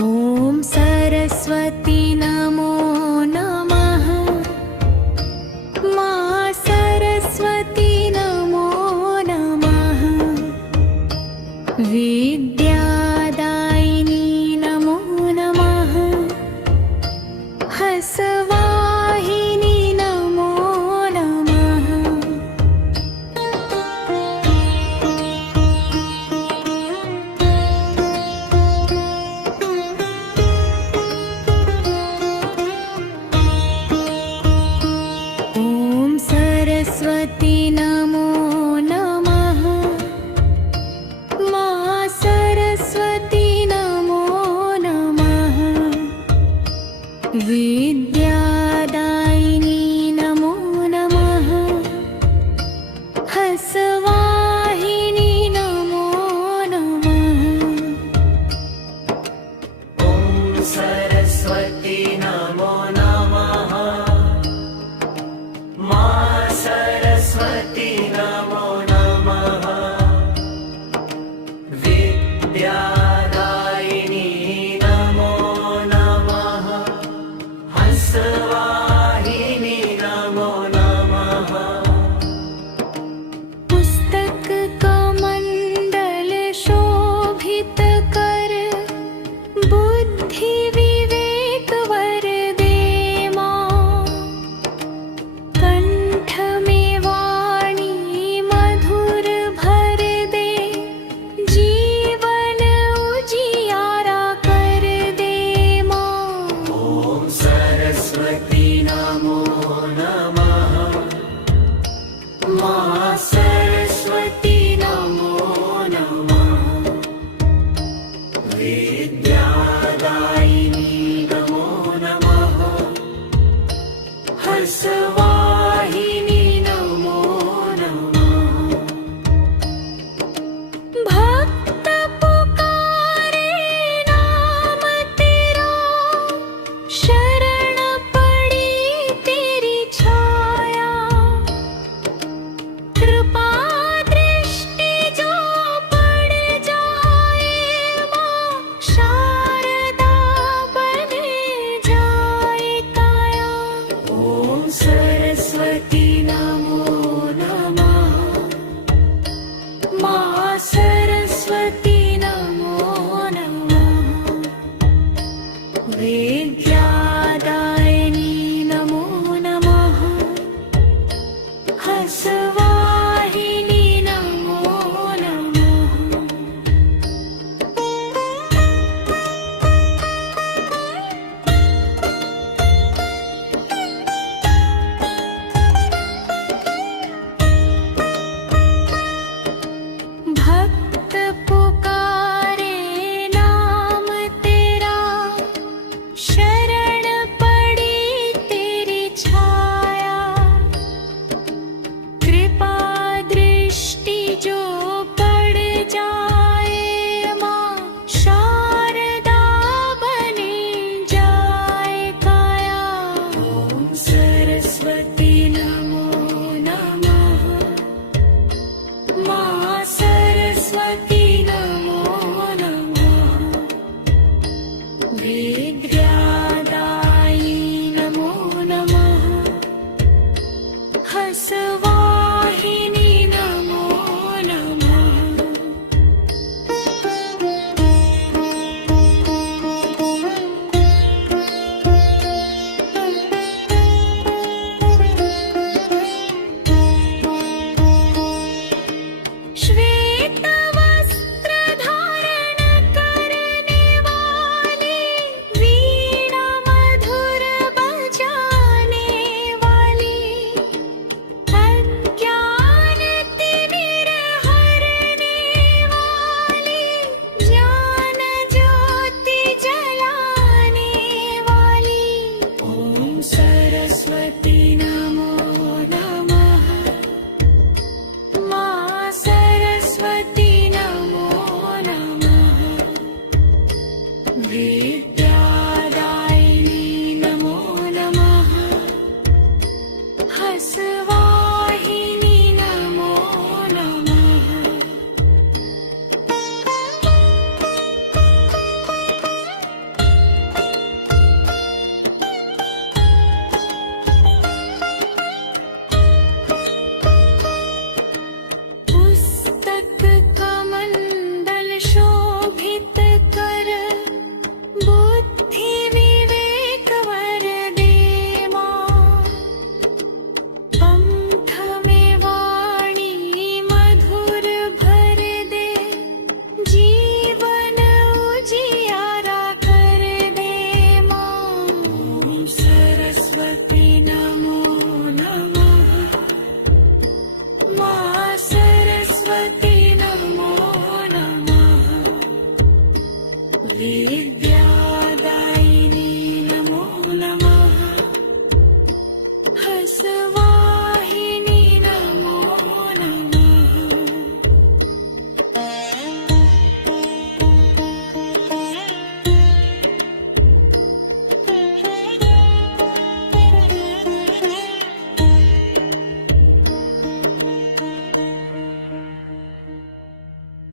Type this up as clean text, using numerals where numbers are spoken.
ॐ सरस्वती नमो नमः। मा सरस्वती नमो नमः। विद्यादायिनी नमो नमः। हसवाहिनी नमो नमः। ॐ सरस्वती नमो नमः। मा सरस्वती नमो नमः। विद्यादायिनी नमो नमः। हसवाहिनी नमो नमः। ॐ सरस्वती नमो नमः। मा सरस्वती नमो नमः। विद्यादायिनी नमो नमः। हंसवाहिनी नमो नमः। पुस्तक कमण्डल शोभित कर। बुद्धि विवेक वर दे मां। कंठ में वाणी मधुर भर दे। जीवन उजियारा कर दे मां। ॐ सरस्वती नमो नमः। मा सरस्वती नमो नमः। विद्यादायिनी नमो नमः। हसवाहिनी नमो नमः। भक्त पुकारे नाम तेरा। शरण पड़ी तेरी छाया। कृपा दृष्टि जो पड़ जाए मां। शारदा बन जाए काया। ॐ सरस्वती नमो नमः। मा सरस्वती नमो नमः। विद्यादायिनी नमो नमः। हसवाहिनी नमो नमः। भक्त पुकारे नाम तेरा। शरण पड़ी तेरी छाया। कृपा दृष्टि जो पड़ जाए मां। शारदा बने जाए काया। ॐ सरस्वती नमो नमः। मा सरस्वती नमो नमः। विद्यादायिनी नमो नमः। हसवाहिनी नमो नमः। श्वेत वस्त्र धारण करने वाली। वीणा मधुर बजाने वाली। अज्ञान तिमिर हरने वाली। ज्ञान ज्योति जलाने वाली। ॐ सरस्वती नमो नमः। मा सरस्वती नमो नमः। विद्या